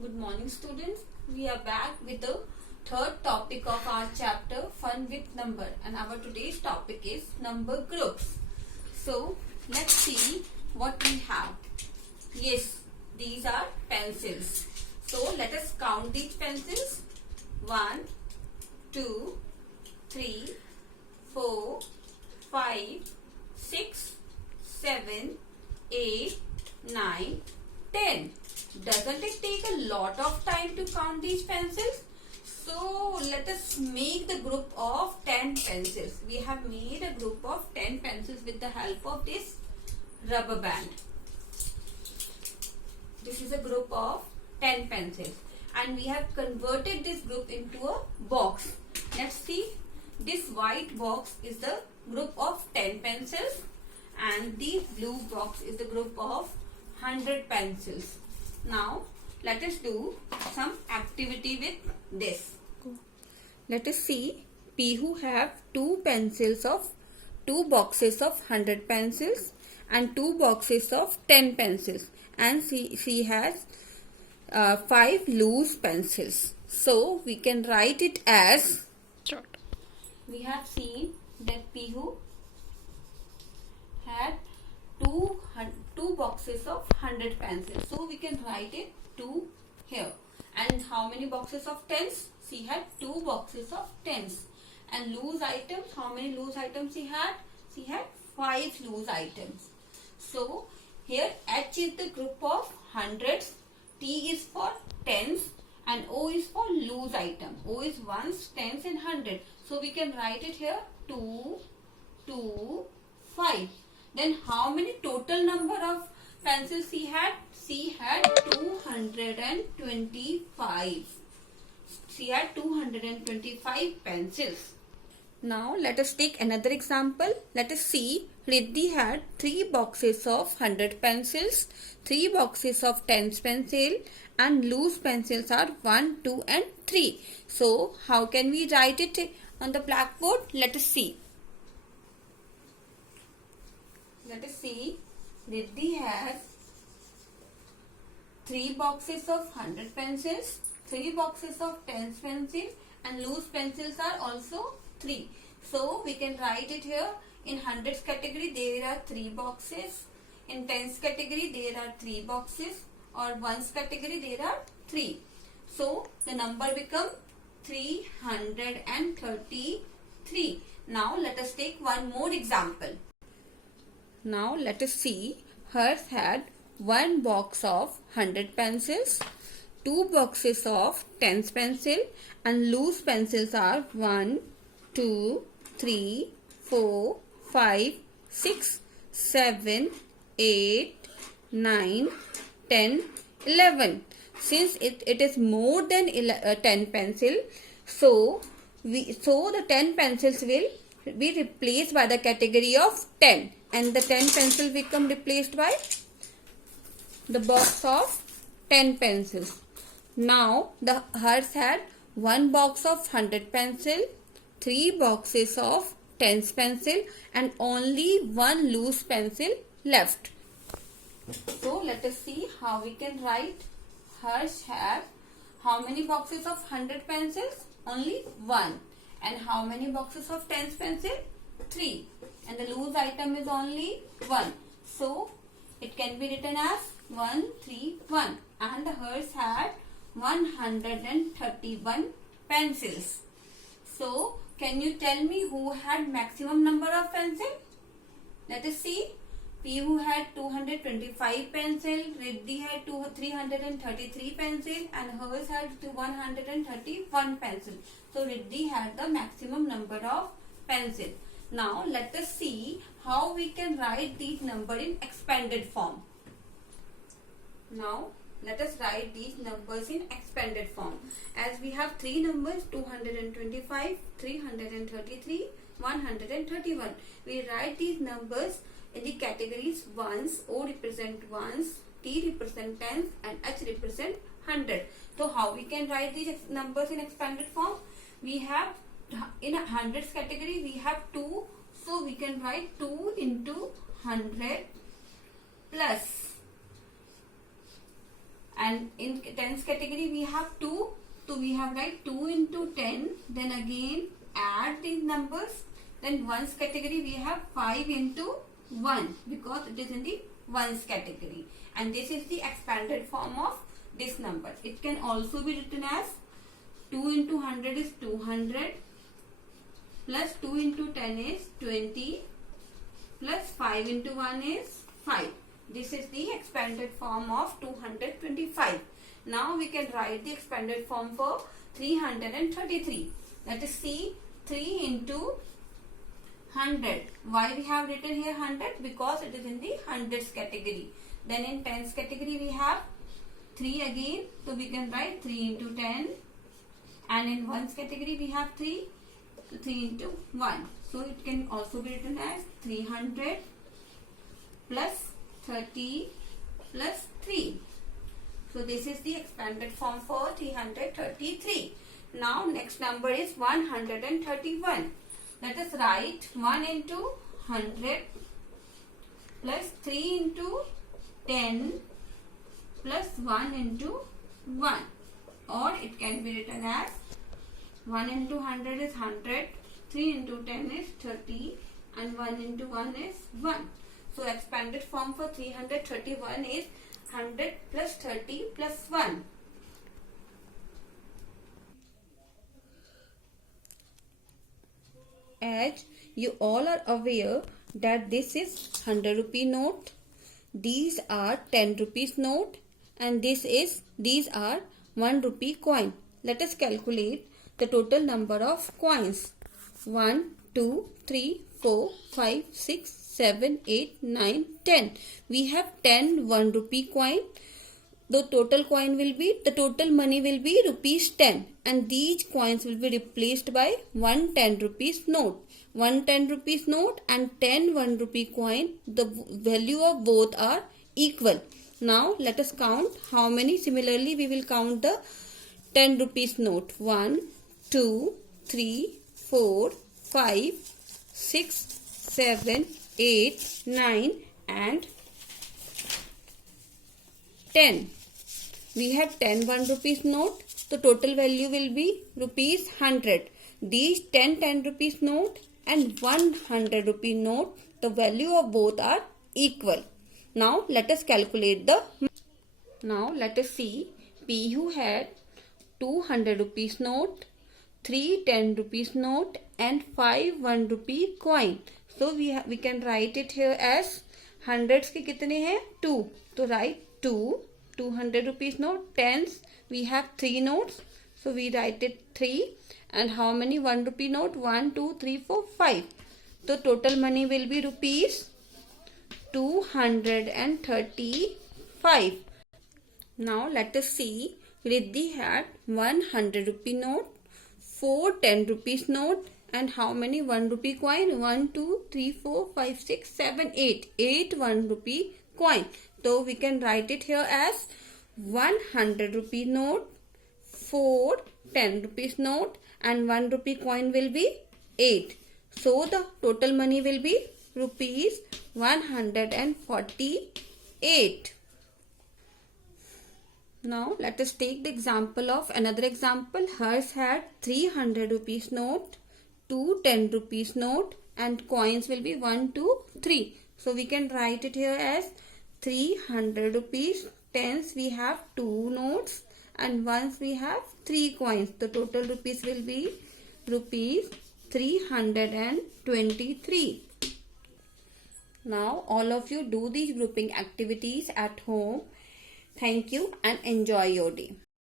Good morning, students. We are back with the third topic of our chapter Fun with Number, and our today's topic is number groups. So let's see what we have. Yes, these are pencils. So let us count these pencils. 1, 2, 3, 4, 5, 6, 7, 8, 9, 10. Doesn't it take a lot of time to count these pencils? So let us make the group of 10 pencils. We have made a group of 10 pencils with the help of this rubber band. This is a group of 10 pencils, and we have converted this group into a box. Let's see. This white box is the group of 10 pencils, and the blue box is the group of 100 pencils. Now let us do some activity with this. Let us see. Pihu have two boxes of 100 pencils and two boxes of 10 pencils, and she has 5 loose pencils. So we can write it as short. We have seen that Pihu had two boxes of 100 pencils. So we can write it 2 here. And how many boxes of 10s? She had 2 boxes of 10s. And loose items, how many loose items she had? She had 5 loose items. So here H is the group of hundreds, T is for tens, and O is for loose item. O is ones, tens and hundred. So we can write it here 2, 2, 5. Then how many total number of pencils she had? She had 225. She had 225 pencils. Now let us take another example. Let us see. Riddhi had 3 boxes of 100 pencils, 3 boxes of 10 pencil, and loose pencils are 1, 2 and 3. So how can we write it on the blackboard? Let us see. Let us see. Riddhi has 3 boxes of 100 pencils, 3 boxes of 10 pencils, and loose pencils are also 3. So we can write it here. In hundreds category there are 3 boxes. In tens category there are 3 boxes. Or ones category there are 3. So the number becomes 333. Now let us take one more example. Now let us see. Hers had 1 box of 100 pencils, 2 boxes of 10 pencil, and loose pencils are 1, 2, 3, 4, 5, 6, 7, 8, 9, 10, 11. Since it is more than 10 pencil, so the 10 pencils will be replaced by the category of 10, and the 10 pencil become replaced by the box of 10 pencils. Now hers had 1 box of 100 pencil, 3 boxes of 10 pencil, and only 1 loose pencil left. So let us see how we can write. Hers have how many boxes of 100 pencils? Only 1. And how many boxes of 10 pencil? 3. And the loose item is only 1. So it can be written as 131. And hers had 131 pencils. So can you tell me who had maximum number of pencils? Let us see. Pihu had 225 pencil, Riddhi had 333 pencil, and hers had 131 pencil. So Riddhi had the maximum number of pencil. Now let us see how we can write these numbers in expanded form. Now let us write these numbers in expanded form. As we have 3 numbers, 225, 333, 131. We write these numbers in the categories ones. O represent ones, T represent tens, and H represent 100. So how we can write these numbers in expanded form? We have in a hundreds category we have 2. So we can write 2 into 100 plus And in tens category we have 2. So we have write 2 into 10. Then again add these numbers. Then ones category we have 5 into 1 because it is in the ones category. And this is the expanded form of this number. It can also be written as 2 into 100 is 200 plus 2 into 10 is 20 plus 5 into 1 is 5. This is the expanded form of 225. Now we can write the expanded form for 333. Let us see 3 into 100. Why we have written here 100? Because it is in the hundreds category. Then in tens category we have 3 again. So we can write 3 into 10. And in ones category we have 3. So 3 into 1. So it can also be written as 300 plus 30 plus 3. So this is the expanded form for 333. Now next number is 131. Let us write 1 into 100 plus 3 into 10 plus 1 into 1. Or it can be written as 1 into 100 is 100, 3 into 10 is 30 and 1 into 1 is 1. So expanded form for 331 is 100 plus 30 plus 1. As you all are aware that this is 100 rupee note, these are 10 rupees note, and these are 1 rupee coin. Let us calculate the total number of coins. 1, 2, 3, 4, 5, 6, 7, 8, 9, 10. We have 10 1 rupee coin. The total money will be rupees 10, and these coins will be replaced by 1 10 rupees note. 1 10 rupees note and 10 1 rupee coin, the value of both are equal. Now let us count how many. Similarly, we will count the 10 rupees note. 1, 2, 3, 4, 5, 6, 7, 8, 9 and 10. We have 10 1 rupees note. The total value will be rupees 100. These 10 rupees note and 100 rupee note, the value of both are equal. Now let us calculate the. Now let us see PU had 200 rupees note, 3 10 rupees note and 5 1 rupee coin. So we can write it here as hundreds के कितने हैं 2. तो write 200 rupees note. Tens we have 3 notes, so we write it 3. And how many 1 rupee note? 1 2 3 4 5. So total money will be rupees 235. Now let us see. Riddhi had 100 rupee note, 4 10 rupees note and how many 1 rupee coin? 1 2 3 4 5 6 7 8. 8 1 rupee coin. So we can write it here as 100 rupee note, 4 10 rupees note and 1 rupee coin will be 8. So the total money will be rupees 148. Now let us take the example of another example. Hers had 300 rupees note, 2 10 rupees note and coins will be 1 2 3. So we can write it here as 300 rupees. Tens we have 2 notes and ones we have 3 coins. The total rupees will be rupees 323. Now all of you do these grouping activities at home. Thank you and enjoy your day.